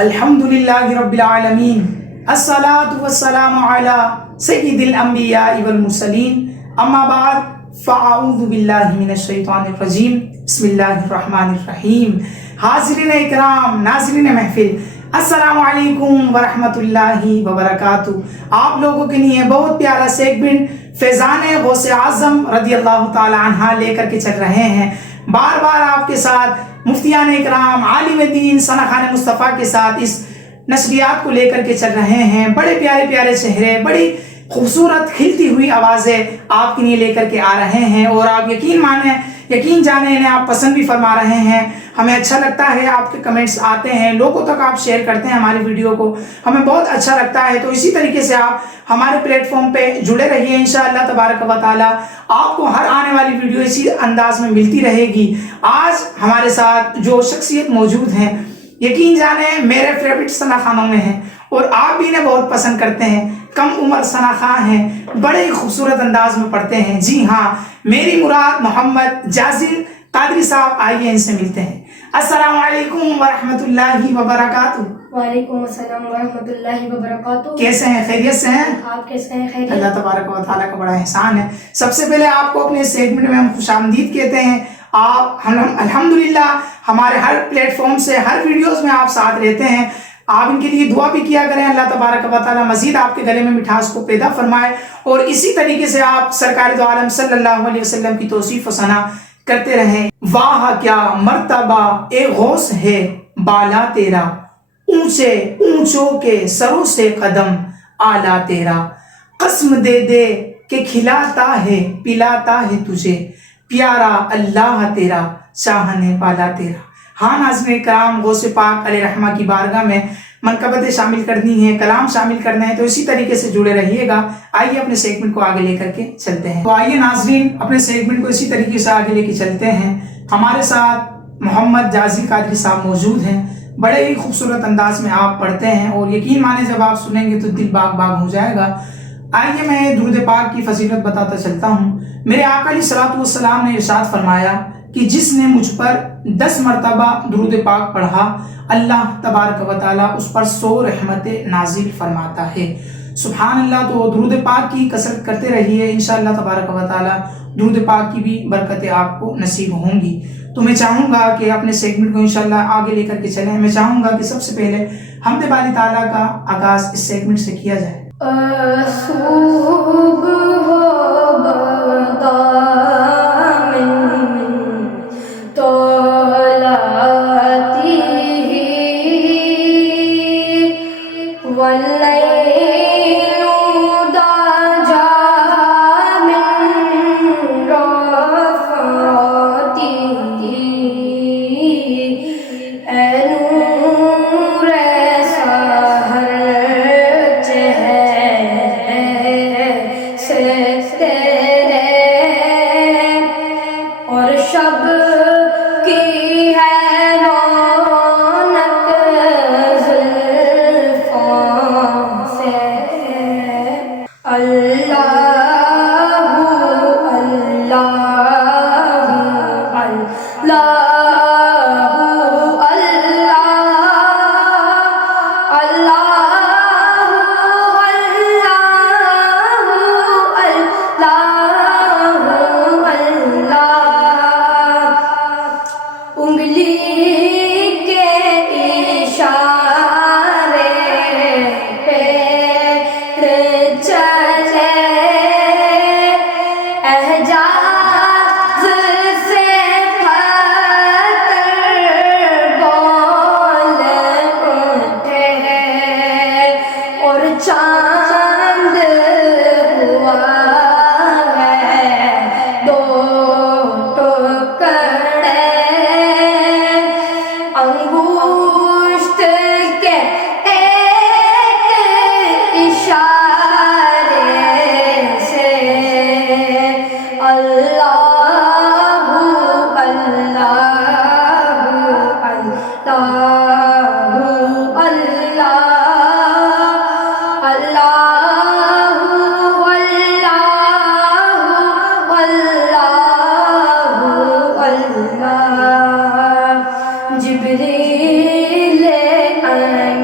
الحمدللہ رب العالمین الصلاة والسلام علی سید الانبیاء والمرسلین اما بعد فاعوذ باللہ من الشیطان الرجیم بسم اللہ الرحمن الرحیم۔ حاضرین اکرام، ناظرین محفل، السلام علیکم ورحمۃ اللہ وبرکاتہ۔ آپ لوگوں کے لیے بہت پیارا سیگمنٹ فیضان غوث اعظم رضی اللہ تعالی عنہ لے کر کے چل رہے ہیں۔ بار بار آپ کے ساتھ مفتیان اکرام، عالم دین ثنا خان مصطفیٰ کے ساتھ اس نشریات کو لے کر کے چل رہے ہیں۔ بڑے پیارے پیارے چہرے، بڑی خوبصورت کھلتی ہوئی آوازیں آپ کے لیے لے کر کے آ رہے ہیں، اور آپ یقین جانیں انہیں آپ پسند بھی فرما رہے ہیں۔ ہمیں اچھا لگتا ہے، آپ کے کمنٹس آتے ہیں، لوگوں تک آپ شیئر کرتے ہیں ہماری ویڈیو کو، ہمیں بہت اچھا لگتا ہے۔ تو اسی طریقے سے آپ ہمارے پلیٹ فارم پہ جڑے رہیے، انشاءاللہ تبارک و تعالی آپ کو ہر آنے والی ویڈیو اسی انداز میں ملتی رہے گی۔ آج ہمارے ساتھ جو شخصیت موجود ہیں، یقین جانیں میرے فیوریٹ ثنا خانوں میں ہیں، اور آپ بھی انہیں بہت پسند کرتے ہیں۔ کم عمر ثنا خان ہیں، بڑے ہی خوبصورت انداز میں پڑھتے ہیں۔ جی ہاں، میری مراد محمد جازل قادری صاحب، آئیے ان سے ملتے ہیں۔ السلام علیکم ورحمۃ اللہ وبرکاتہ۔ وعلیکم السلام ورحمۃ اللہ وبرکاتہ۔ کیسے ہیں؟ خیریت سے ہیں؟ آپ کیسے ہیں؟ خیریت؟ اللہ تبارک و تعالیٰ کا بڑا احسان ہے۔ سب سے پہلے آپ کو اپنے سیگمنٹ میں ہم خوش آمدید کہتے ہیں۔ آپ الحمدللہ ہمارے ہر پلیٹ فارم سے، ہر ویڈیوز میں آپ ساتھ رہتے ہیں۔ آپ ان کے لیے دعا بھی کیا کریں، اللہ تبارک و تعالیٰ مزید آپ کے گلے میں مٹھاس کو پیدا فرمائے، اور اسی طریقے سے آپ سرکار دو عالم صلی اللہ علیہ وسلم کی توصیف و ثنا کرتے رہیں۔ واہ کیا مرتبہ اے غوث ہے بالا تیرا، اونچے اونچوں کے سروں سے قدم آلہ تیرا، قسم دے دے کہ کھلاتا ہے پلاتا ہے تجھے، پیارا اللہ تیرا شاہن بالا تیرا۔ ہاں ناظرین کرام، غوث پاک علیہ رحمہ کی بارگاہ میں منقبتیں شامل کرنی ہیں، کلام شامل کرنا ہے، تو اسی طریقے سے جڑے رہیے گا۔ آئیے اپنے سیگمنٹ کو آگے لے کر کے چلتے ہیں۔ تو آئیے ناظرین اپنے سیگمنٹ کو اسی طریقے سے آگے لے کے چلتے ہیں۔ ہمارے ساتھ محمد جازل قادری صاحب موجود ہیں۔ بڑے ہی خوبصورت انداز میں آپ پڑھتے ہیں، اور یقین مانے جب آپ سنیں گے تو دل باغ باغ ہو جائے گا۔ آئیے میں درود پاک کی فضیلت بتاتا چلتا ہوں۔ میرے آقا علیہ الصلوۃ والسلام نے ارشاد فرمایا کہ جس نے مجھ پر 10 مرتبہ درود پاک پڑھا، اللہ تبارک و تعالیٰ اس پر 100 رحمت نازل فرماتا ہے۔ سبحان اللہ۔ تو درود پاک کی کثرت کرتے رہیے، انشاءاللہ تبارک و تعالیٰ درود پاک کی بھی برکتیں آپ کو نصیب ہوں گی۔ تو میں چاہوں گا کہ اپنے سیگمنٹ کو انشاءاللہ آگے لے کر کے چلیں۔ میں چاہوں گا کہ سب سے پہلے حمد باری تعالیٰ کا آغاز اس سیگمنٹ سے کیا جائے۔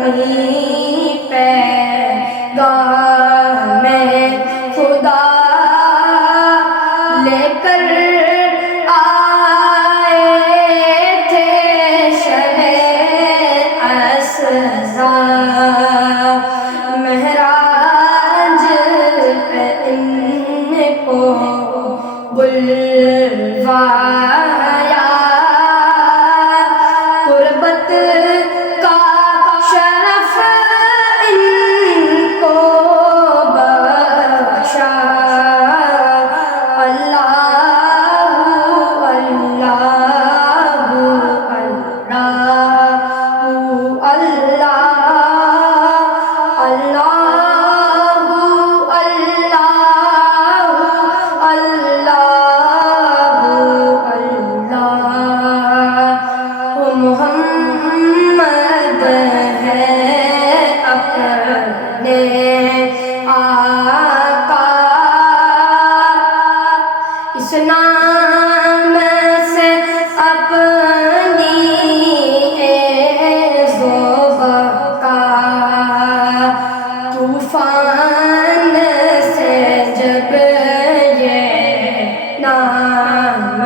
گرامی پیغام خدا لے کر آئے تھے شب اسرا مہراج پہ ان کو بلوایا قربت کا شرف ان کو بخشا اللہ اللہ اللہ اللہ اللہ اللہ محمد ہے اپنے آقا اس نام سے اپنی عز و بقا طوفان سے جب یہ نام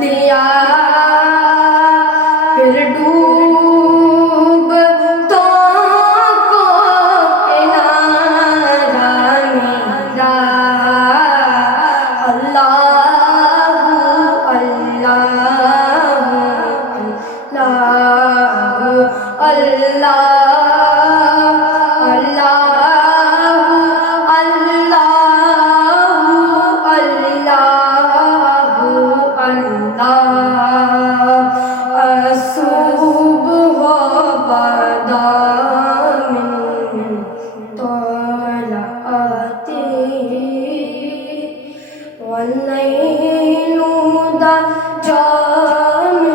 لیا پھر ڈوب تو کو کنارہ ملا اللہ اللہ اللہ اللہ اللہ الصبح بدا من طلعته والليل ضجا من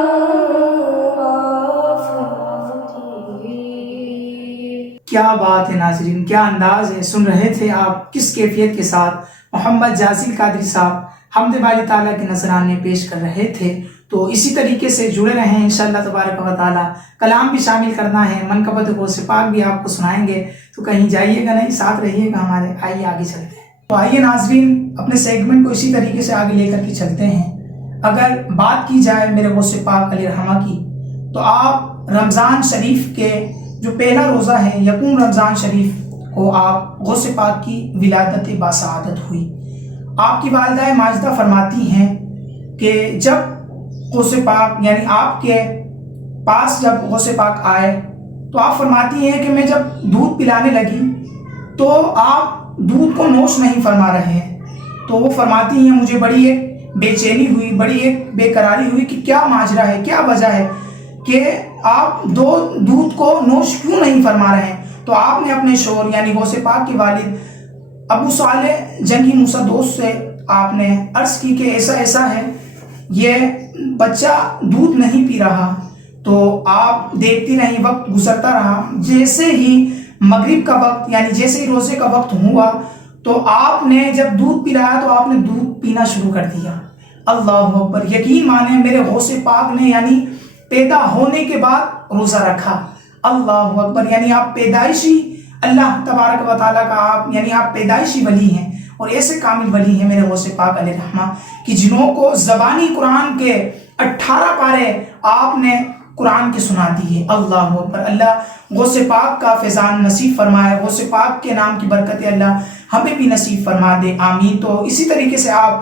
آفاته. کیا بات ہے ناظرین، کیا انداز ہے. سن رہے تھے آپ کس کیفیت کے ساتھ محمد جازی قادری صاحب حمد باری تعالیٰ کے نذرانے پیش کر رہے تھے. تو اسی طریقے سے جڑے رہیں انشاءاللہ تبارک و تعالیٰ. کلام بھی شامل کرنا ہے، منقبت غوث پاک بھی آپ کو سنائیں گے، تو کہیں جائیے گا نہیں، ساتھ رہیے گا ہمارے. آئیے آگے چلتے ہیں. تو آئیے ناظرین اپنے سیگمنٹ کو اسی طریقے سے آگے لے کر کے چلتے ہیں. اگر بات کی جائے میرے غوث پاک علیہ رحمہ کی، تو آپ رمضان شریف کے جو پہلا روزہ ہے یکم رمضان شریف کو آپ غوث پاک کی ولادت باسعادت ہوئی. آپ کی والدہ ماجدہ فرماتی ہیں کہ جب غوث پاک یعنی آپ کے پاس جب غوث پاک آئے تو آپ فرماتی ہیں کہ میں جب دودھ پلانے لگی تو آپ دودھ کو نوش نہیں فرما رہے ہیں. تو وہ فرماتی ہیں مجھے بڑی ایک بے چینی ہوئی، بڑی ایک بے قراری ہوئی کہ کیا ماجرا ہے، کیا وجہ ہے کہ آپ دودھ کو نوش کیوں نہیں فرما رہے ہیں. تو آپ نے اپنے شوہر یعنی غوث پاک کے والد ابو صالح جنگی موسیٰ دوست سے آپ نے عرض کی کہ ایسا ایسا ہے، یہ بچہ دودھ نہیں پی رہا. تو آپ دیکھتی رہیں، وقت گزرتا رہا. جیسے ہی مغرب کا وقت یعنی جیسے ہی روزے کا وقت ہوا تو آپ نے جب دودھ پلایا تو آپ نے دودھ پینا شروع کر دیا. اللہ اکبر. یقین مانیں میرے غوث پاک نے یعنی پیدا ہونے کے بعد روزہ رکھا. اللہ اکبر. یعنی آپ پیدائشی اللہ تبارک و تعالیٰ کا آپ پیدائشی ولی ہیں، اور ایسے کامل ولی ہیں میرے غوث پاک علیہ رحمہ کہ جنہوں کو زبانی قرآن کے 18 پارے آپ نے قرآن کے سنا دیے. اللہ اکبر. اللہ غوث پاک کا فیضان نصیب فرمائے، غوث پاک کے نام کی برکت اللہ ہمیں بھی نصیب فرما دے. آمین. تو اسی طریقے سے آپ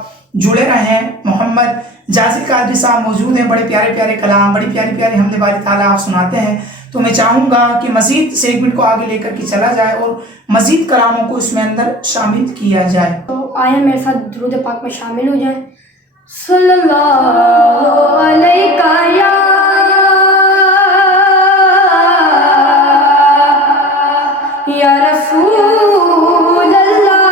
جڑے رہیں. محمد جازی قادری صاحب موجود ہیں، بڑے پیارے پیارے کلام، بڑی پیاری پیاری حمد باری تعالیٰ آپ سناتے ہیں. تو میں چاہوں گا کہ مزید سیگمنٹ کو آگے لے کر کے چلا جائے اور مزید کلاموں کو اس میں اندر شامل کیا جائے. تو آئے میرے ساتھ درود پاک میں شامل ہو جائیں. صلی اللہ علیہ یا رسول اللہ،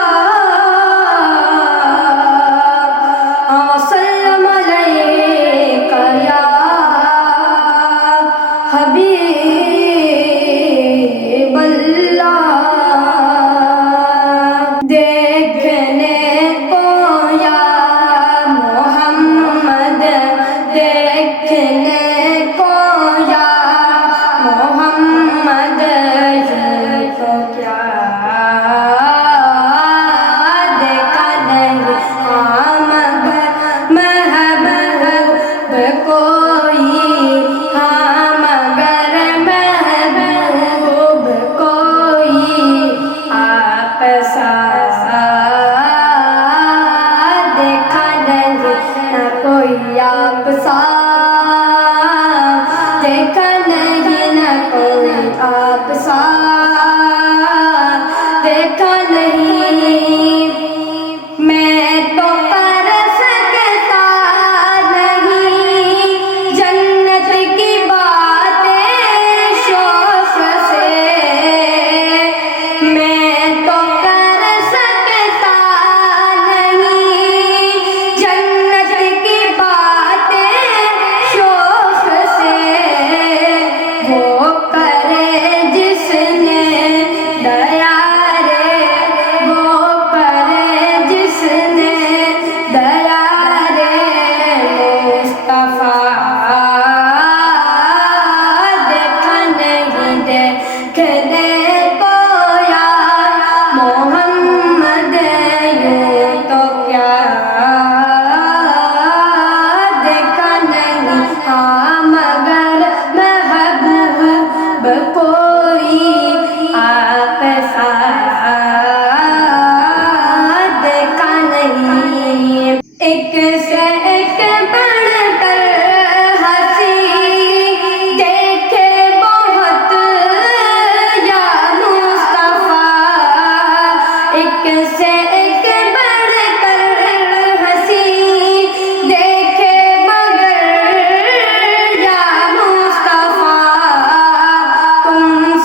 وسلم علیک یا حبیب اللہ. دیکھنے کو یا محمد دیکھنے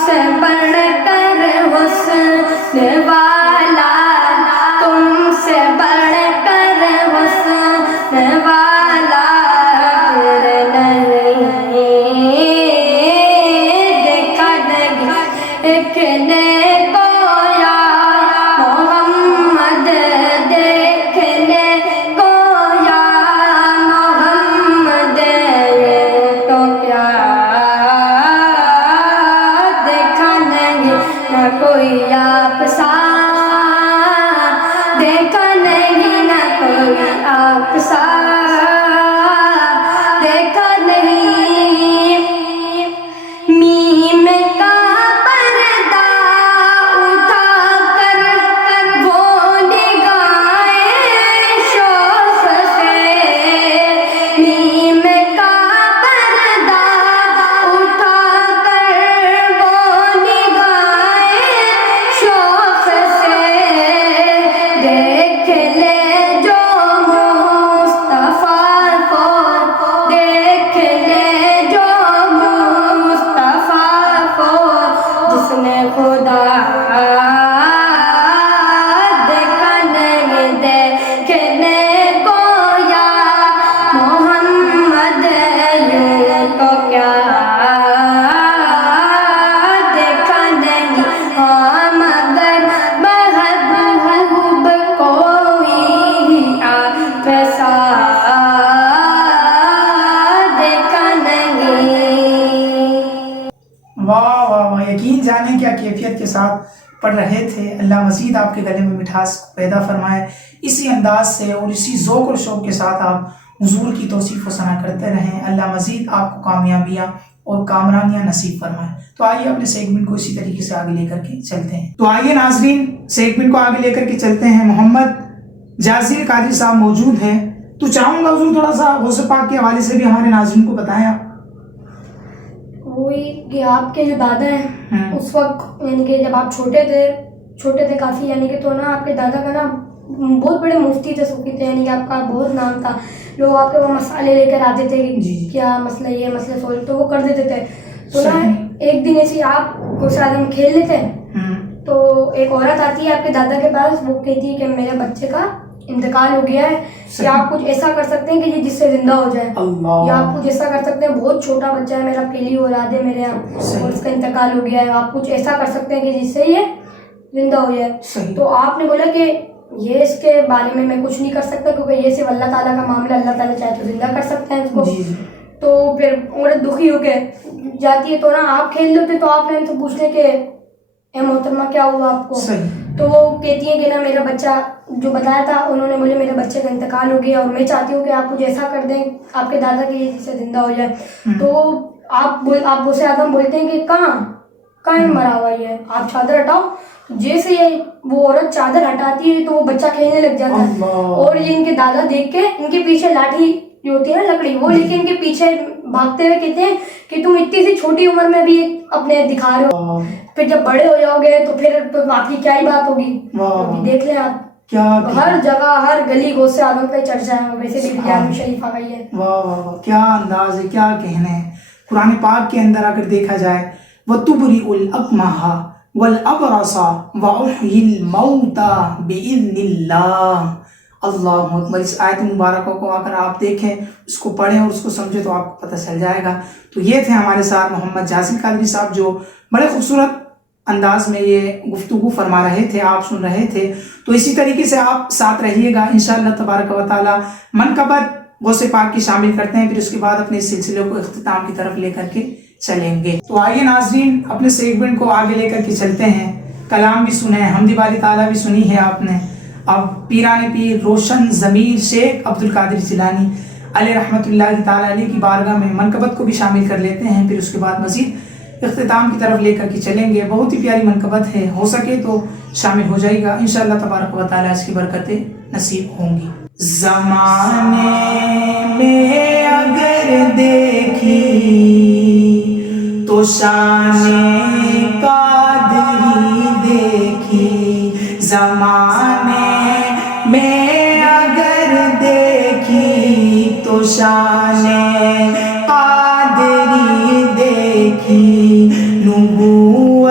سے بڑھ کر حسن والا، تم سے بڑھ کر حسن والا پھر نہیں دیکھا دیکھنے کو یا محمد، دیکھنے کو یا محمد، یہ تو کیا دیکھا نہیں نہ کوئی آپ سا، دیکھا نہیں نہ کوئی آپ سا، دیکھا نہیں میم کا پردہ اٹھا کر وہ نگاہیں شوق سے، میم کا پردہ اٹھا کر وہ نگاہیں شوق سے، دیکھ لے جو مصطفیٰ کو، دیکھ لے جو مصطفیٰ کو، جس نے خدا دیکھا نہیں دیکھنے کو یا محمد، یہ تو کیا دیکھا نہیں، ہاں مگر محبوب کوئی آپ سا دیکھا نہیں۔ واہ واہ واہ، یقین جانے کیا کیفیت کے ساتھ پڑھ رہے تھے۔ اللہ مزید آپ کے گلے میں مٹھاس پیدا فرمائے، اسی انداز سے اور اسی ذوق و شوق کے ساتھ آپ حضور کی توصیف و ثنا کرتے رہیں۔ اللہ مزید آپ کو کامیابیاں اور کامرانیاں نصیب فرمائے۔ تو آئیے اپنے سیگمنٹ کو اسی طریقے سے آگے لے کر کے چلتے ہیں۔ تو آئیے ناظرین سیگمنٹ کو آگے لے کر کے چلتے ہیں۔ محمد جازیل قادری صاحب موجود ہیں، تو چاہوں گا حضور تھوڑا سا غوث پاک کے حوالے سے بھی ہمارے ناظرین کو بتائیں آپ۔ وہی کہ آپ کے جو دادا ہیں اس وقت یعنی کہ جب آپ چھوٹے تھے کافی، یعنی کہ تو نا آپ کے دادا کا نا بہت بڑے مفتی تھے، صوفی تھے، یعنی کہ آپ کا بہت نام تھا، لوگ آپ کے وہ مسئلے لے کر آتے تھے کہ کیا مسئلہ، یہ مسئلہ سولو، تو وہ کر دیتے تھے۔ تو نا ایک دن ایسے آپ کو شاید ہم کھیل لیتے ہیں تو ایک عورت آتی ہے آپ کے دادا کے پاس، وہ کہتی ہے کہ میرے بچے کا انتقال ہو گیا ہے، یا آپ کچھ ایسا کر سکتے ہیں کہ یہ جس سے زندہ ہو جائے، یا آپ کچھ ایسا کر سکتے ہیں، بہت چھوٹا بچہ ہے میرا، پہلی اولاد ہے میرے یہاں اور اس کا انتقال ہو گیا ہے، آپ کچھ ایسا کر سکتے ہیں کہ جس سے یہ زندہ ہو جائے۔ تو آپ نے بولا کہ یہ اس کے بارے میں کچھ نہیں کر سکتا، کیونکہ یہ صرف اللہ تعالیٰ کا معاملہ، اللہ تعالیٰ چاہے تو زندہ کر سکتے ہیں اس کو۔ تو پھر عورت دکھی ہو کے جاتی ہے، تو نا آپ کھیل لیتے تو آپ نے ان سے پوچھتے کہ اے محترمہ کیا ہوا آپ کو؟ تو وہ کہتی ہیں کہ نا میرا بچہ جو بتایا تھا انہوں نے مجھے میرے بچے کا انتقال ہو گیا، اور میں چاہتی ہوں کہ آپ کچھ ایسا کر دیں آپ کے دادا کی جس سے زندہ ہو جائے۔ تو آپ غوث اعظم بولتے ہیں کہ کہاں مرا ہوا ہے، آپ چادر ہٹاؤ۔ جیسے وہ عورت چادر ہٹاتی ہے تو وہ بچہ کھیلنے لگ جاتا ہے، اور یہ ان کے دادا دیکھ کے ان کے پیچھے لاٹھی جو ہوتی ہے نا لکڑی، وہ لے کے ان کے پیچھے بھاگتے ہوئے کہتے ہیں کہ تم اتنی سی چھوٹی عمر میں بھی اپنے دکھا رہے ہو، پھر جب بڑے ہو جاؤ گے تو پھر آپ کی کیا ہی بات ہوگی۔ دیکھ لیں آپ، ہر جگہ ہر گلی غوث اعظم کا چرچا ہے، ویسے بھی ریاض شریف آ گئی ہے۔ واہ واہ واہ، کیا انداز ہے، کیا کہنے ہیں۔ قرآن پاک کے اندر اگر دیکھا جائے وَتُبْرِئُ الْأَكْمَحَ وَالْأَبْرَصَ وَأُحْيِي الْمَوْتَى بِإِذْنِ اللَّهِ۔ اللہ اکبر۔ اس آیت مبارکہ کو اگر آپ دیکھیں، اس کو پڑھیں اور اس کو سمجھیں تو آپ کو پتہ چل جائے گا۔ تو یہ تھے ہمارے ساتھ محمد جازیل قادری صاحب، جو بڑے خوبصورت انداز میں یہ گفتگو فرما رہے تھے، آپ سن رہے تھے۔ تو اسی طریقے سے آپ ساتھ رہیے گا انشاءاللہ تبارک و تعالی۔ منقبت غوث پاک کی شامل کرتے ہیں، پھر اس کے بعد اپنے سلسلے کو اختتام کی طرف لے کر کے چلیں گے۔ تو آئیے ناظرین اپنے سیگمنٹ کو آگے لے کر کے چلتے ہیں۔ کلام بھی سنے، حمد باری تعالیٰ بھی سنی ہے آپ نے۔ اب پیران پیر روشن ضمیر شیخ عبدالقادر جیلانی علیہ رحمۃ اللہ تعالیٰ علیہ کی بارگاہ میں منقبت کو بھی شامل کر لیتے ہیں، پھر اس کے بعد مزید اختتام کی طرف لے کر کے چلیں گے۔ بہت ہی پیاری منقبت ہے، ہو سکے تو شامل ہو جائے گا انشاءاللہ تبارک و تعالیٰ، اس کی برکتیں نصیب ہوں گی۔ زمانے میں اگر دیکھی تو شان قادری دیکھی، زمانے میں اگر دیکھی تو شان قادری دیکھی، نبوت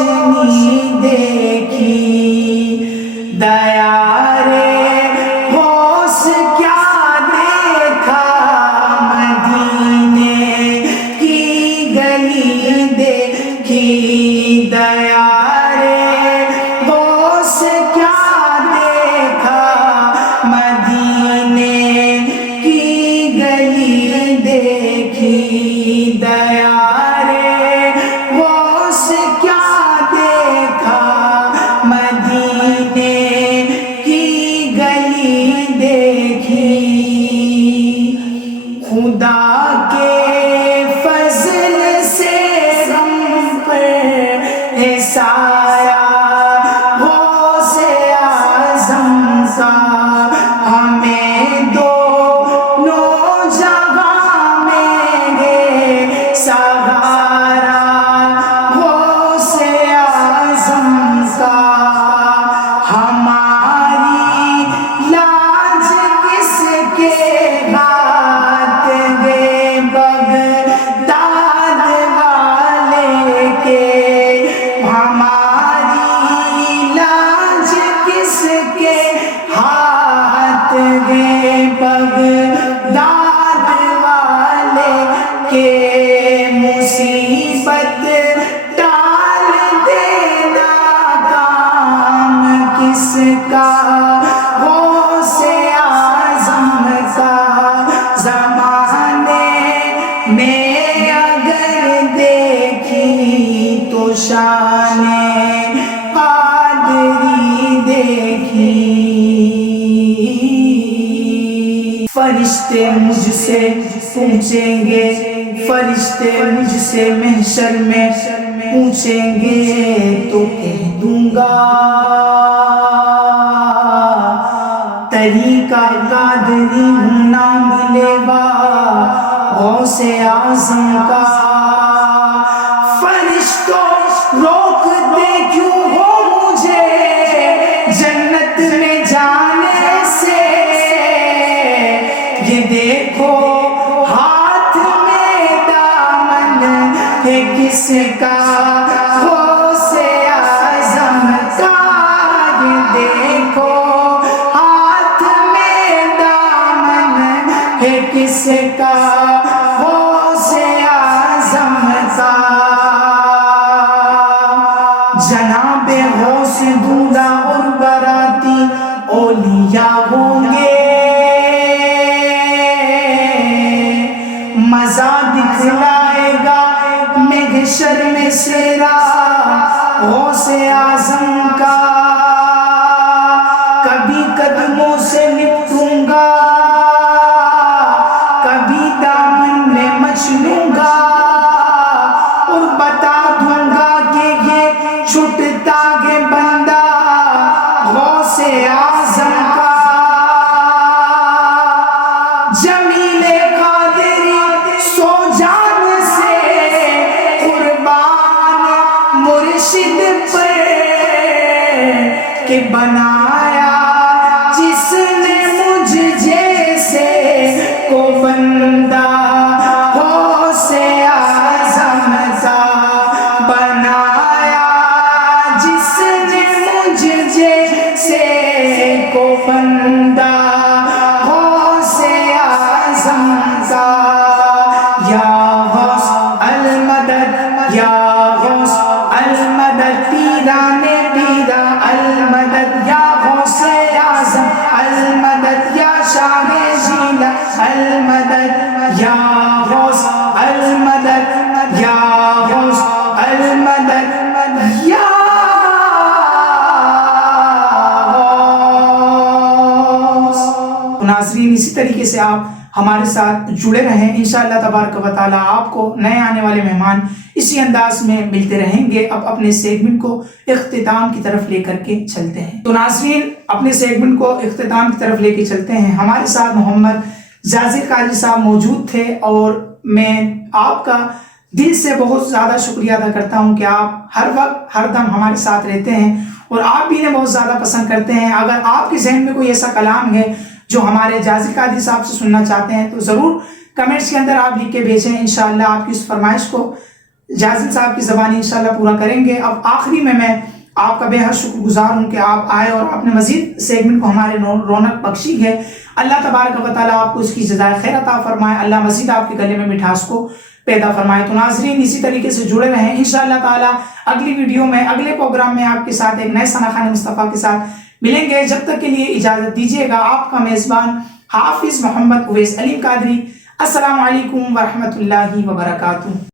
روشنی دیکھی دیا رے غوث کیا دیکھا مدینے کی گلی دیکھی دیا رے غوث کیا دیکھا مدینے کی گلی دیکھی دیا رے غوث کیا دیکھا مدینے کی گلی دیکھی خدا کے فضل سے ہم پر سایہ غوث اعظم کا ہمیں دونوں جگہ میں دے سہارا غوث اعظم کا ہماری لاج کس کے ہاتھ گے بغداد والے کے ہماری لاج کس کے ہاتھ گے بغداد والے کے مصیبت ٹال دینا کام کس کا غوث اعظم کا زمانے میں اگر دیکھی تو شان قادری دیکھی فرشتے مجھ سے پوچھیں گے فرشتے مجھ سے محشر میں پوچھیں گے تو کہہ دوں گا طریقہ قادری ہوں نام لیوا غوث اعظم کا فرشتوں روکتے کیوں ہو مجھے جنت میں جانے سے یہ دیکھو ہاتھ میں دامن ہے کس کا غوث اعظم کا یہ دیکھو ہاتھ میں دامن ہے کس کا غوث اعظم کا جناب غوث دولہ اور براتی اولیاء ہوں گے مزہ دکھلائے گا محشر میں سیرا غوث اعظم کا کبھی قدموں سے لپٹوں گا کبھی دامن میں مچ لوں گا اور بتا دوں گا کہ یہ چھٹتا ہے بندہ غوث اعظم کا جمیل قادری سو جان سے قربان مرشد پر کہ بنایا جس نے مجھ جیسے کو بندہ غوث اعظم کا بنایا جس نے مجھ جیسے کو بندہ غوث اعظم کا یا غوث المدد یا غوث المدد پیرانے پیرا المدد یا غوث اعظم المدد یا شاہ جیلا المدد یا غوث المدد یا غوث المدد یا غوث. ناظرین اسی طریقے سے آپ ہمارے ساتھ جڑے رہیں انشاءاللہ تبارک و تعالیٰ آپ کو نئے آنے والے مہمان اسی انداز میں ملتے رہیں گے. اب اپنے سیگمنٹ کو اختتام کی طرف لے کر کے چلتے ہیں. تو ناظرین اپنے سیگمنٹ کو اختتام کی طرف لے کے چلتے ہیں. ہمارے ساتھ محمد جازر قادری صاحب موجود تھے اور میں آپ کا دل سے بہت زیادہ شکریہ ادا کرتا ہوں کہ آپ ہر وقت ہر دم ہمارے ساتھ رہتے ہیں اور آپ بھی انہیں بہت زیادہ پسند کرتے ہیں. اگر آپ کے ذہن میں کوئی ایسا کلام ہے جو ہمارے جازر قادری صاحب سے سننا چاہتے ہیں تو ضرور کمنٹس کے اندر آپ لکھ کے بھیجیں. انشاءاللہ آپ کی اس فرمائش کو جازل صاحب کی زبانی انشاءاللہ پورا کریں گے۔ اب آخری میں آپ کا بے حد شکر گزار ہوں کہ آپ آئے اور آپ نے مزید سیگمنٹ کو ہمارے رونق بخشی ہے۔ اللہ تبارک و تعالیٰ آپ کو اس کی جزائے خیر عطا فرمائے، اللہ مزید آپ کے گلے میں مٹھاس کو پیدا فرمائے۔ تو ناظرین اسی طریقے سے جڑے رہیں، انشاءاللہ تعالیٰ اگلی ویڈیو میں اگلے پروگرام میں آپ کے ساتھ ایک نئے ثنا خان مصطفیٰ کے ساتھ ملیں گے۔ جب تک کے لیے اجازت دیجیے گا، آپ کا میزبان حافظ محمد اویس علیم قادری۔ السلام علیکم ورحمۃ اللہ وبرکاتہ۔